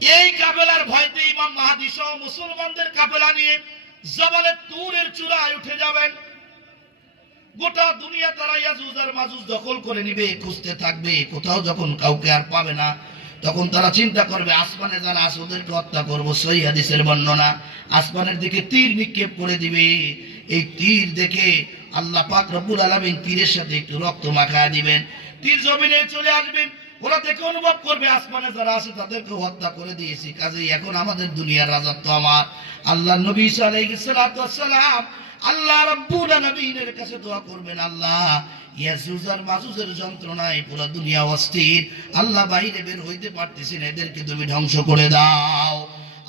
এই কাফেলার ভয়তে ইমাম মাহদী সহ মুসলমানদের কাফেলা নিয়ে জবালে তুরের চূড়ায় উঠে যাবেন। গোটা দুনিয়া তারা ইয়াজুজ আর মাজুজ দখল করে নিবে, খুঁজতে থাকবে। কোথাও যখন কাউকে আর পাবে না, তখন তারা চিন্তা করবে আসমানে যারা আছে ওদেরকে হত্যা করবো। সহিহ হাদিসের বর্ণনা, আসমানের দিকে তীর নিক্ষেপ করে দিবে। এই তীর দেখে আল্লাহ পাক রব্বুল আলামিন তীরের সাথে একটু রক্ত মাখায় দিবেন। তীর জমিনে চলে আসবেন। ওরা দেখে অনুভব করবে আসমানে যারা আছে তাদেরকে হত্যা করে দিয়েছি, কাজেই এখন আমাদের দুনিয়ার রাজত্ব আমার। আল্লাহ নবী ঈসা আলাইহিস সালাতু ওয়াস সালাম আল্লাহ রাব্বুল আলামিনের কাছে দোয়া করবেন, আল্লাহ ইয়াজুজ আর মাজুজের যন্ত্রণায় পুরো দুনিয়া অস্থির, আল্লাহ বাইরে বের হইতে পারতেছে না, এদেরকে তুমি ধ্বংস করে দাও।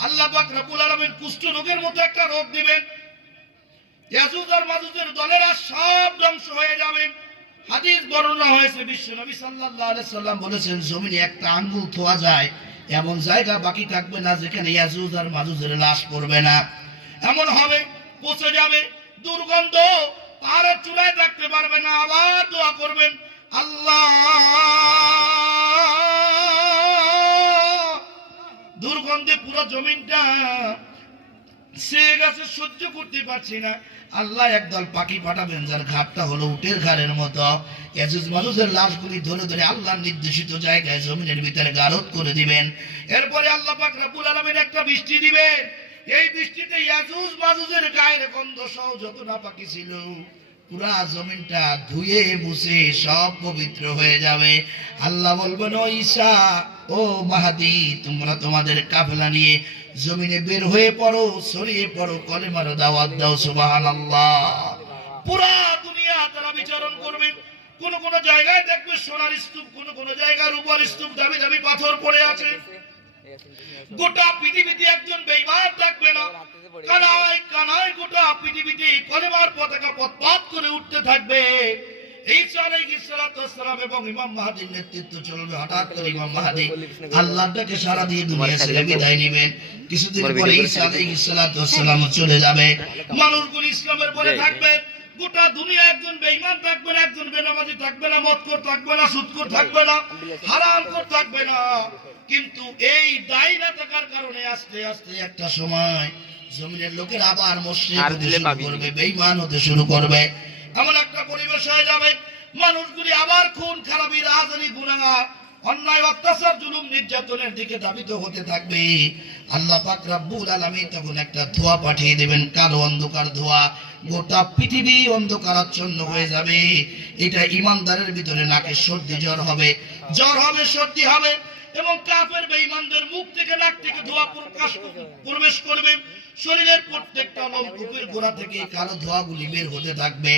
আল্লাহ পাক রব্বুল আলামিন কুষ্ঠ রোগের মতো একটা রোগ দিবেন, ইয়াজুজ আর মাজুজের দলেরা সব ধ্বংস হয়ে যাবে। হাদিস বর্ণনা হয়েছে, বিশ্ব নবী সাল্লাল্লাহু আলাইহি সাল্লাম বলেছেন, জমিনে একটা আঙ্গুল থোয়া যায় এমন জায়গা বাকি থাকবে না যেখানে ইয়াজুজ আর মাজুজের লাশ পড়বে না। এমন হবে, পচে যাবে, দুর্গন্ধ, তার চুলায় থাকতে পারবে না। আবার দোয়া করবেন, আল্লাহ দুর্গন্ধে পুরো জমিনটা সে গেছে, সহ্য করতে পারছি না। আল্লাহ একদল পাখি পাঠাবেন যার ঘাটটা হলো উটের ঘাড়ের মতো। ইয়াজুজ মাজুজের লাশগুলি ধরে ধরে আল্লাহর নির্দেশিত জায়গায় জমিনের ভিতরে গারদ করে দিবেন। এরপরে আল্লাহ পাক রব্বুল আলামিন একটা বৃষ্টি দিবেন। এই বৃষ্টিতে ইয়াজুজ মাজুজের গায়ের গন্ধ সহ যত নাপাকি ছিল পুরা জমিনটা ধুয়ে মুছে সব পবিত্র হয়ে যাবে। আল্লাহ বলবেন, ও ঈসা, ও মাহদী, তোমরা তোমাদের কাফেলা নিয়ে জমিনে বের হয়ে পড়ো, ছড়িয়ে পড়ো, কলেমার দাওয়াত দাও। সুবহানাল্লাহ। পুরা দুনিয়া তারা বিচরণ করবে। কোন কোন জায়গায় দেখবে সোনার স্তূপ, কোন কোন জায়গায় রূপার স্তূপ, দামি দামি পাথর পড়ে আছে। গোটা পৃথিবীতে একজন বেঈমান থাকবে না। কানায় কানায় গোটা পৃথিবীতে কলেমার পতাকা পথ করে উঠতে থাকবে। ঈসা আলাইহিস সালাতু ওয়াস সালাম এবং ইমাম মাহদীর নেতৃত্ব চলবে। হঠাৎ করে ইমাম মাহদী আল্লাহর ডাকে সাড়া দিয়ে দুনিয়া ছেড়ে বিদায় নেবেন। কিছুদিন পরে ঈসা আলাইহিস সালাতু ওয়াস সালাম চলে যাবে। মানুষগুলো ইসলামের পরে থাকবে। গোটা দুনিয়া একজন বেঈমান থাকবে না, একজন বেনামাজি থাকবে না, মদখোর থাকবে না, সুদখোর থাকবে না, হারামখোর থাকবে না। কিন্তু এই দায়ী না থাকার কারণে আস্তে আস্তে একটা সময় জমিনের লোকের আবার মুশরিক হতে শুরু করবে, বেঈমান হতে শুরু করবে। এমন একটা পরিবেশ হয়ে যাবে, মানুষগুলি আবার খুন খারাপি, রাজনী, গুনাহ, অন্যায়, অত্যাচার, জুলুম, নির্যাতনের দিকে ধাবিত হতে থাকবে। আল্লাহ পাক রব্বুল আলামিন তখন একটা ধোঁয়া পাঠিয়ে দেবেন, কালো অন্ধকার ধোঁয়া। গোটা পৃথিবী অন্ধকারাচ্ছন্ন হয়ে যাবে। এটা ইমানদারের ভিতরে নাকে সর্দি জ্বর হবে, জ্বর হবে, সর্দি হবে, এবং কাফের বেঈমানদের মুখ থেকে নাক থেকে ধোঁয়া প্রবেশ করবে। শরীরের প্রত্যেকটা লোমকূপের গোড়া থেকে কালো ধোঁয়াগুলি বের হতে থাকবে।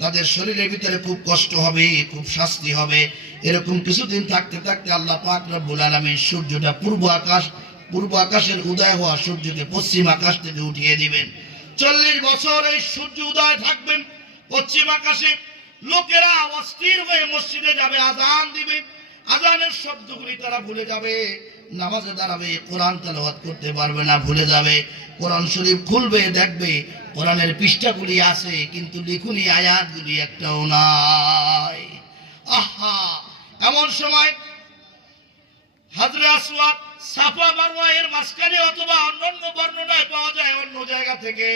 তাদের শরীরের ভিতরে খুব কষ্ট হবে, খুব শাস্তি হবে। এরকম কিছুদিন থাকতে থাকতে আল্লাহ পাক রব্বুল আলামিন সূর্যটা পূর্ব আকাশের উদয় হওয়া সূর্যকে পশ্চিম আকাশ থেকে উঠিয়ে দিবেন। 40 বছর এই সূর্য উদয় থাকবেন পশ্চিম আকাশে। লোকেরা অস্থির হয়ে মসজিদে যাবে, আযান দিবে। আযানের শব্দগুলি তারা ভুলে যাবে, নামাজে দাঁড়াবে, কোরআন তেলাওয়াত করতে পারবে না, ভুলে যাবে। কোরআন শরীফ খুলবে, দেখবে কোরআনের পৃষ্ঠাগুলি আছে কিন্তু লিখুনি আয়াতগুলি একটাও নাই। আহা, এমন সময় হাজরে আসওয়াদ, সাফা মারওয়া এর মাঝখানে অথবা অন্যান্য বর্ণনায় পাওয়া যায় অন্য জায়গা থেকে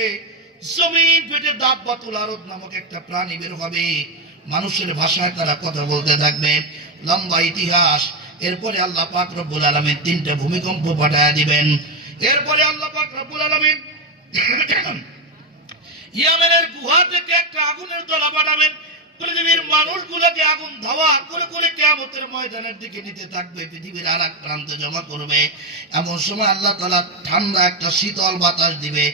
জমিন ফেটে দাব্বাতুল আরদ নামক একটা প্রাণী বের হবে। মানুষের ভাষায় তারা কথা বলতে থাকবে, লম্বা ইতিহাস। এরপরে আল্লাহ পাক রব্বুল আলামিন 3টা ভূমিকম্প পাঠায় দিবেন। এরপরে আল্লাহ পাক রব্বুল আলামিন ইয়ামেনের গুহা থেকে একটা আগুনের দলা পাঠাবেন। পৃথিবীর মানুষগুলোকে আগুন ধাওয়া করে করে কিয়ামতের ময়দানের দিকে নিতে থাকবে, পৃথিবীর আর এক প্রান্তে জমা করবে। এমন সময় আল্লাহ তাআলা ঠান্ডা একটা শীতল বাতাস দিবে।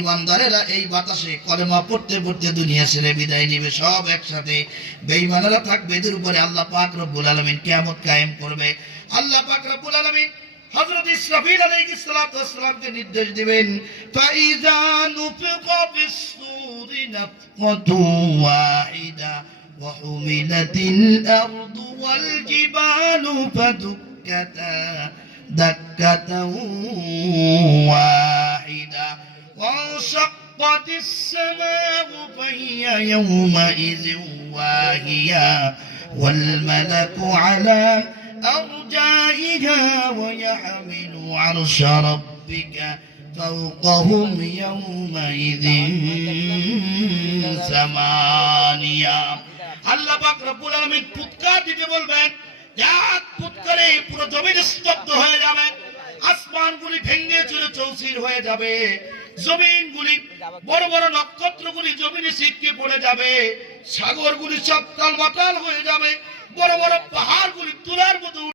ইমানদারেরা এই বাতাসে কলেমা পড়তে পড়তে দুনিয়া ছেড়ে বিদায় নিবে সব একসাথে। বেঈমানেরা থাকবে, এদের উপরে আল্লাহ পাক রব্বুল আলামিন কিয়ামত কায়েম করবে। আল্লাহ পাক রব্বুল আলামিন হযরত ইসরাফিল আলাইহিস সালাতু ওয়াস সালামকে নির্দেশ দিবেন, ফাইযা নুফিকা ফিস-সূরি নাফকাতু ওয়াহিদা ওয়া হুমিলাতিল আরদু ওয়াল জিবালু ফাদুক্কাতা দাক্কাতাও ওয়াহিদা ওয়া শাক্কাতিস সামাউ ফাহিয়া ইয়াওমাইযিন ওয়াহিয়া ওয়াল মালাকু আলা أرجائها ويحمل عرش ربك فوقهم يومئذ ثمانية আল্লাহ পাক রব্বুল আলামিন ফুৎকার দিতে বলবেন, এক ফুৎকারে পুরো জমিন স্তব্ধ হয়ে যাবে, আসমানগুলি ভেঙে চুরে চৌচির হয়ে যাবে, জমিনগুলি বড় বড় নক্ষত্রগুলি জমিনে ছিটকে পড়ে যাবে, সাগরগুলি সব টালমাটাল হয়ে যাবে, বড় বড় পাহাড়গুলি তুলার মতো